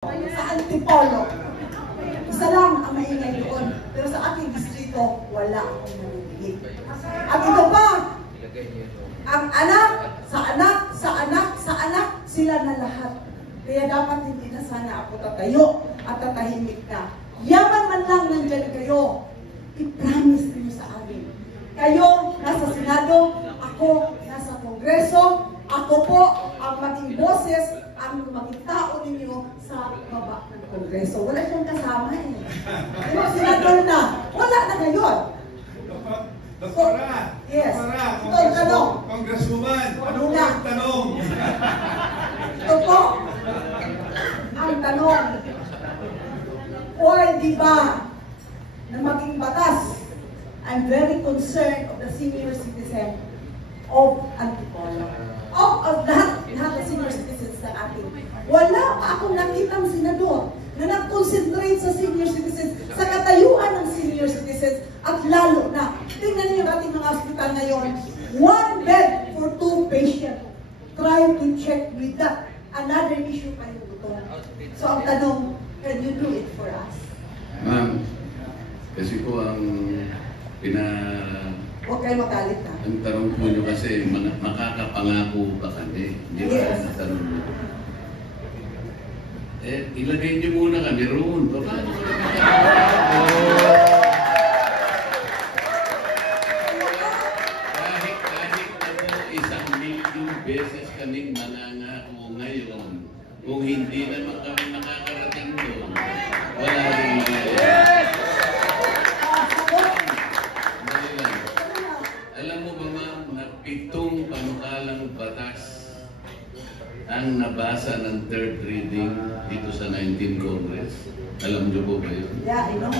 sa Antipolo. Isa lang ang maingay doon. Pero sa aking distrito, wala akong nanililig. At ito pa, ang anak, sa anak, sila na lahat. Kaya dapat hindi na sana ako tatayo at tatahimik na. Yaman man lang nandyan kayo, i-promise niyo sa amin. Kayo nasa Senado, ako nasa Kongreso, ako po ang maging boses, ang maging tao ninyo sa baba ng Kongreso. Wala siyang kasama eh. Diba, senador na. Wala na ngayon. Doktora, yes. Ito ang tanong. Congresswoman, ano nga ang tanong? Ito po, ang tanong. Pwede ba na maging batas? I'm very concerned of the senior citizen of Antipolo. Of lahat ng senior citizens ng ating. Wala pa akong nakitang senador na nag-concentrate sa senior citizens, sa katayuan ng senior citizens, at lalo na, tingnan niyo yung ating mga hospital ngayon, 1 bed for 2 patients. Try to check with that. Another issue pa yung ito. So ang tanong, can you do it for us? Ma'am, kasi po ang Huwag kayo magalit na. ang tanong po nyo kasi, makakapangako ba kami? Hindi ba Yes. ang tanong nyo? Ilagay nyo muna kami roon. Paano ko kahit na po 1,000,000 beses kaming manangako ngayon, kung hindi naman kami nakakarating doon, wala rin mangyayari. Alam mo ba ma'am, na 7 panukalang batas ang nabasa ng 3rd reading dito sa 19th Congress? Alam niyo po ba yun? Yeah, I know.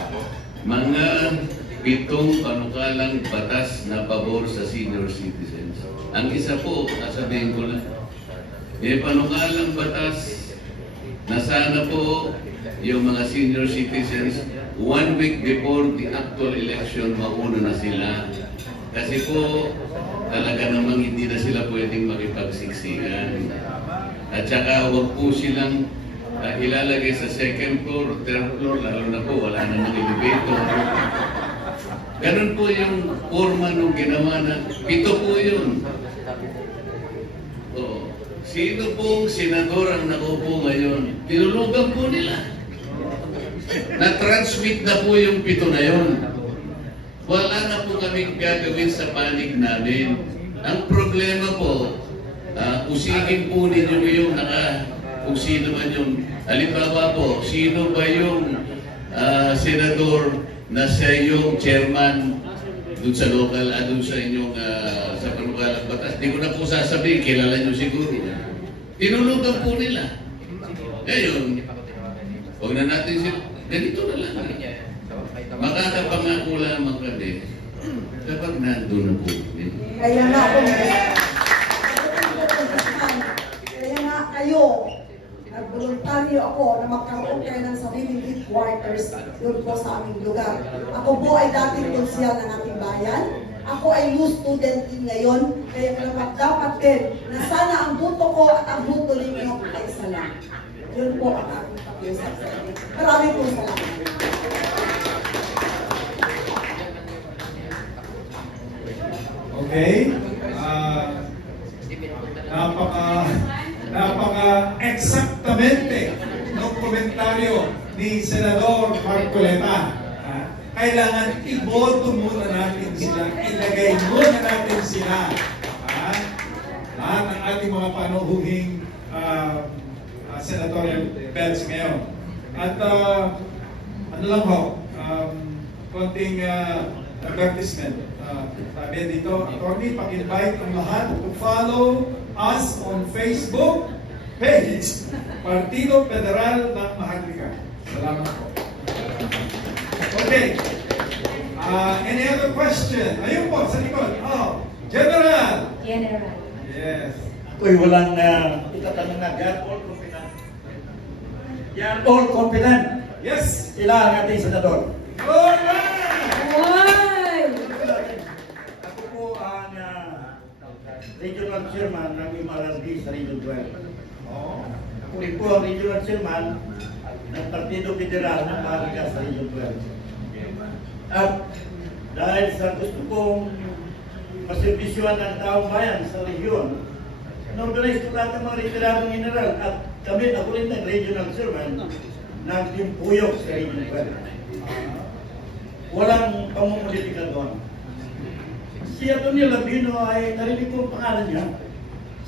Mga 7 panukalang batas na pabor sa senior citizens. Ang isa po, sasabihin ko lang, may panukalang batas na sana po yung mga senior citizens 1 week before the actual election mauna na sila. Kasi po, talaga namang hindi na sila pwedeng makipagsiksikan. At saka huwag po silang ilalagay sa 2nd floor o 3rd floor, lalo na po wala namang elevator. Ganun po yung forma nung ginawa na, 7 po yun. O, sino pong senador ang nakupo ngayon? Tinulugan po nila. Na-transmit na po yung 7 na yun. Wala na po kaming gagawin sa panig namin. Ang problema po, usigin po ninyo yung kung sino man yung, halimbawa po, sino ba yung senador na siya yung chairman dun sa local, dun sa inyong sa panukalang batas. Di ko na po sasabihin, kilala nyo siguro. Tinulugan po nila. Ngayon, huwag na natin sila, ganito na lang. Makakapangako lamang kami kapag nandun na po. Kaya nga kayo, nag-voluntaryo ako na magkaroon kayo ng sariling headquarters doon po sa aming lugar. Ako po ay dating konsyal ng ating bayan. Ako ay new student din ngayon, kaya dapat din na sana ang buto ko at ang buto ninyo ay isa lang. Yun po ang aking pakiusap sa inyo. Maraming po salamat. Okay. Napaka-eksaktamente ng komentaryo ni Senador Marcoleta. Kailangan iboto muna natin sila, ilagay muna natin sila. Lahat ng ating mga panuhuhing senatorial belts ngayon. At ano lang ho, konting advertisement. Sabi dito, attorney, pag-invite ang lahat to follow us on Facebook page, Partido Federal ng Maharlika. Salamat po. Okay. Any other question? Ayun po, sa likod. Oh, General! General. Yes. Ako'y walang itatanong na. They are all competent. They are all competent. Yes! Sila ang ating senador. Alright! Ako po ang regional chairman ng MRLD sa Region 12. Oh. Ako rin po ang regional chairman ng Partido Federal ng Arica sa Region 12. At dahil sa gusto kong maservisyohan ang taong bayan sa region, in-organize ko lahat ng mga retiradong general at kami, ako rin ng regional chairman ng Team Puyok sa Region 12. Walang pamumulitika doon. Si Atty. Labino ay narinig ko ang pangalan niya.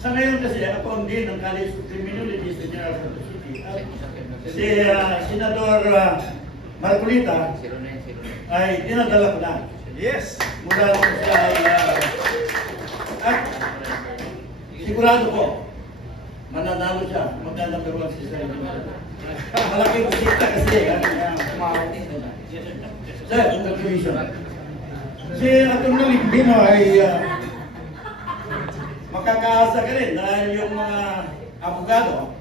Sa ngayon kasi ako ang dean ng College of Criminology sa General Santos City. At si Senador Marcolita ay dinadala ko na. Yes! Mula nung siya ay at sigurado ko mananalo siya. Magna-number 1 si Sir. Malaking bisita kasi Sir, congratulations. Si Atty. Labino ay makakaasa ka rin dahil yung mga abogado,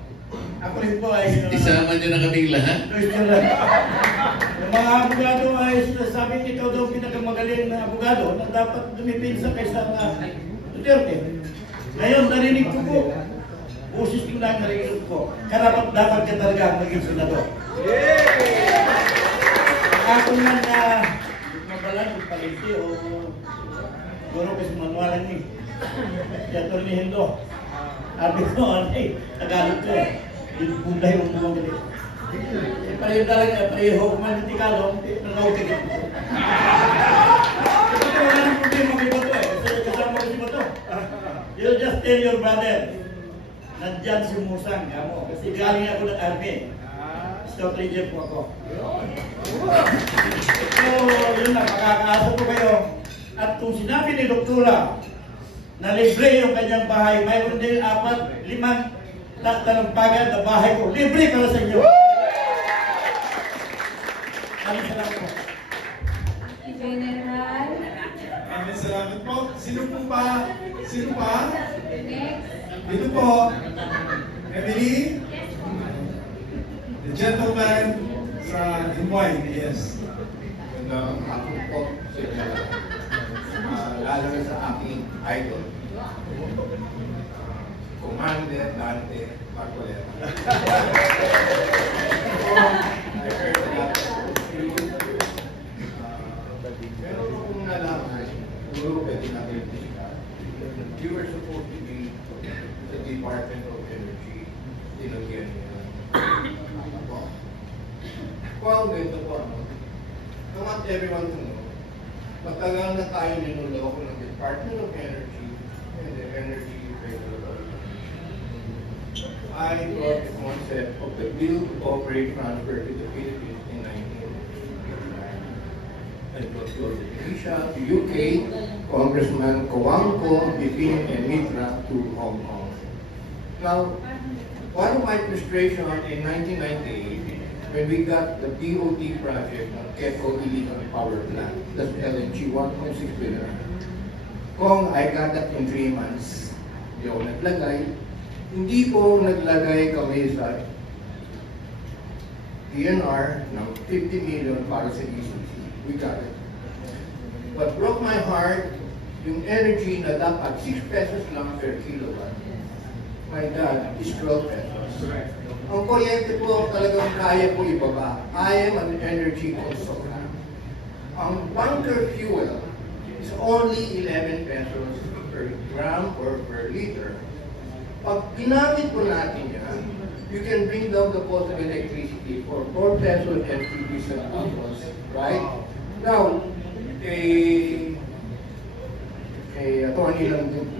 ako rin po ay Isama niyo na kaming lahat. Yung mga abogado ay sinasabing ikaw daw pinakamagaling na abogado na dapat dumipinsa kaysa Duterte. Ngayon, narinig ko po, busis ko lang narinig ko, karapat dapat ka talaga maging senador. Ako man na mabalang yung paliti o guro kasi manualan ni si Atty. Hendo. Sabi ko, Tagalog ko eh. Yung punday yung mga galit. Pareho talaga, pareho manitikalo, nanawagin ko. Kasi wala nang problema kay Bato eh. Kasi kasama ko si Bato. You just tell your brother, nandyan si Musang, kamo. Kasi galing ako ng army. Scout Ranger po ako. So, yun na, makakaasa po kayo. At kung sinabi ni Doktora na libre yung kanyang bahay, mayroon din 4-5 talampagan na bahay ko. Libre para sa inyo. Maraming salamat po. General. Maraming salamat po. Sino po ba? Sino pa? Next. Dito po. Emily? The gentleman sa Himway. Yes. Magandang hapon po sa inyo. Lalo na sa aking idol. Commander Dante Marcoleta. I heard a lot of you. Pero kung nalaman, siguro pwede natin discuss. You were supposed to be the Department of Energy. Tinagyan niya. Well, ganito po, I want everyone to know, matagal na tayo ninuloko ng Department of Energy and the Energy Regulatory. I brought the concept of the Bill to Operate Transfer to the Philippines in 1989. It was brought to Asia, to UK, Congressman Cojuangco, Bipin, and Mitra to Hong Kong. Now, one of my frustration in 1998, when we got the BOT project of Keco Iligan Power Plant, that's LNG, 1.6 billion. Kung I got that in 3 months, hindi ako naglagay. Hindi po naglagay kami sa DNR ng 50 million para sa ECC. We got it. What broke my heart, yung energy na dapat 6 pesos lang per kilowatt. My God, is 12 pesos. Ang kuryente po talagang kaya po ibaba. I am an energy consultant. Ang bunker fuel is only 11 pesos per gram or per liter. Pag ginamit po natin yan, you can bring down the cost of electricity for 4 pesos and 50 cents, right? Now, Atty.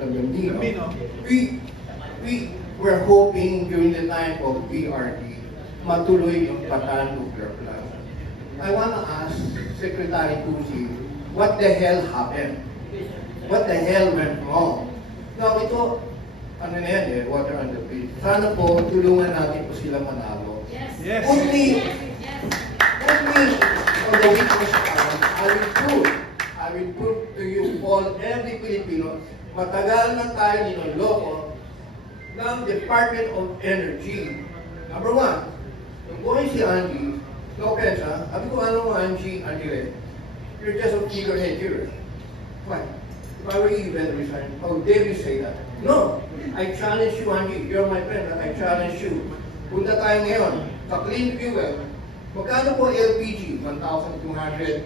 Labino, we were hoping during the time of PRD, matuloy yung Bataan nuclear plant. I want to ask Secretary Cusi, what the hell happened? What the hell went wrong? Now ito, ano na yan water on the bridge. Sana po, tulungan natin po sila manalo. Yes. Only on the weakness I will put to you all, every Filipino, matagal na tayo ninuloko ng Department of Energy. Number 1, yung buhay si Angie, no offense ha, sabi ko ano Angie, you're just a figurehead here. Why? If I were you, you better resign. How dare you say that? No, I challenge you, Angie, you're my friend, but I challenge you. Punta tayo ngayon sa clean fuel. Magkano po LPG? 1,200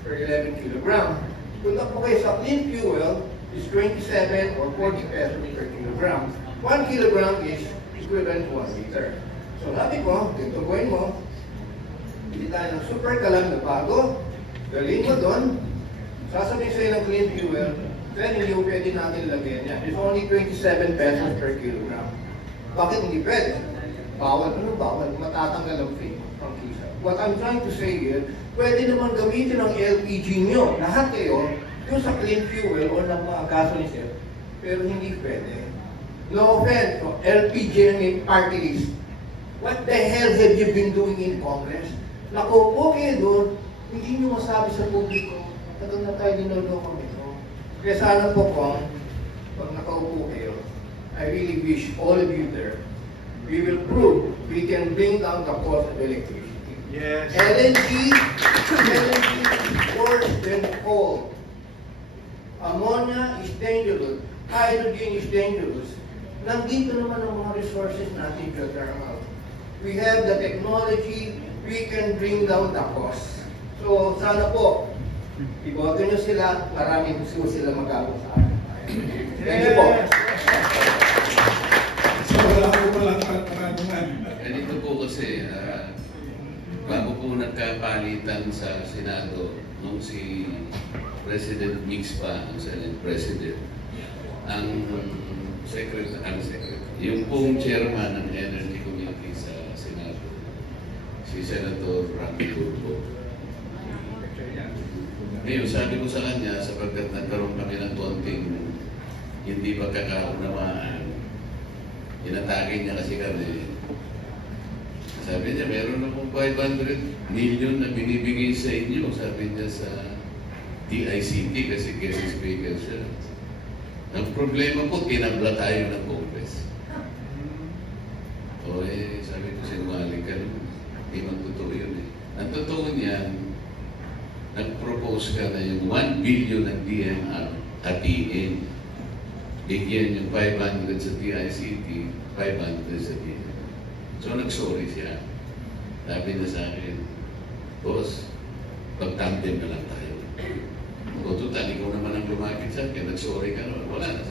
per 11 kilogram. Punta po kayo sa clean fuel is 27 or 40 pesos per kilogram. 1 kilogram is equivalent to 1 liter. So sabi ko, dito gawin mo, hindi tayo ng super kalam na bago, galing mo doon, sasabihin sa'yo ng clean fuel, then hindi mo pwede natin lagyan niya. It's only 27 pesos per kilogram. Bakit hindi pwede? Bawal, ano bawal? Matatanggal ang fee from kisa. What I'm trying to say here, pwede naman gamitin ang LPG nyo, lahat kayo, yung sa clean fuel o ng mga gasoline sir, pero hindi pwede. No offense, so LPG ang party list. What the hell have you been doing in Congress? Nakupo kayo doon, hindi nyo masabi sa publiko, tagal na tayo dinodoko nito. Kaya sana po kung, pag nakaupo kayo, I really wish all of you there, we will prove we can bring down the cost of electricity. Yes. LNG is worse than coal. Ammonia is dangerous. Hydrogen is dangerous. Nandito naman ang mga resources natin, geothermal. We have the technology, we can bring down the cost. So, sana po, iboto nyo sila, maraming gusto sila mag-abot sa akin. Thank you po. So, wala po palang katanungan. Ganito po kasi, bago po nagkapalitan sa Senado, nung si President Mix pa, ang Senate President, ang yung pong chairman ng Energy Committee sa Senado, si Senator Rafi Tulfo. Ngayon, sabi ko sa kanya, sapagkat nagkaroon kami ng konting hindi pagkakaunawaan, inatake niya kasi kami. Sabi niya, meron akong 500 million na binibigay sa inyo, sabi niya sa DICT kasi guest speaker siya. Ang problema po, tinabla tayo ng Congress. O sabi ko, sinungaling ka naman. Hindi man totoo yun eh. Ang totoo niyan, nag-propose ka na yung 1 billion ng DMR hatiin. Bigyan yung 500 sa DICT, 500 sa DMR. So nag-sorry siya. Sabi na sa akin, boss, pag-tandem na lang tayo. O total, ikaw naman ang lumapit sa akin, nag-sorry ka naman. Wala na.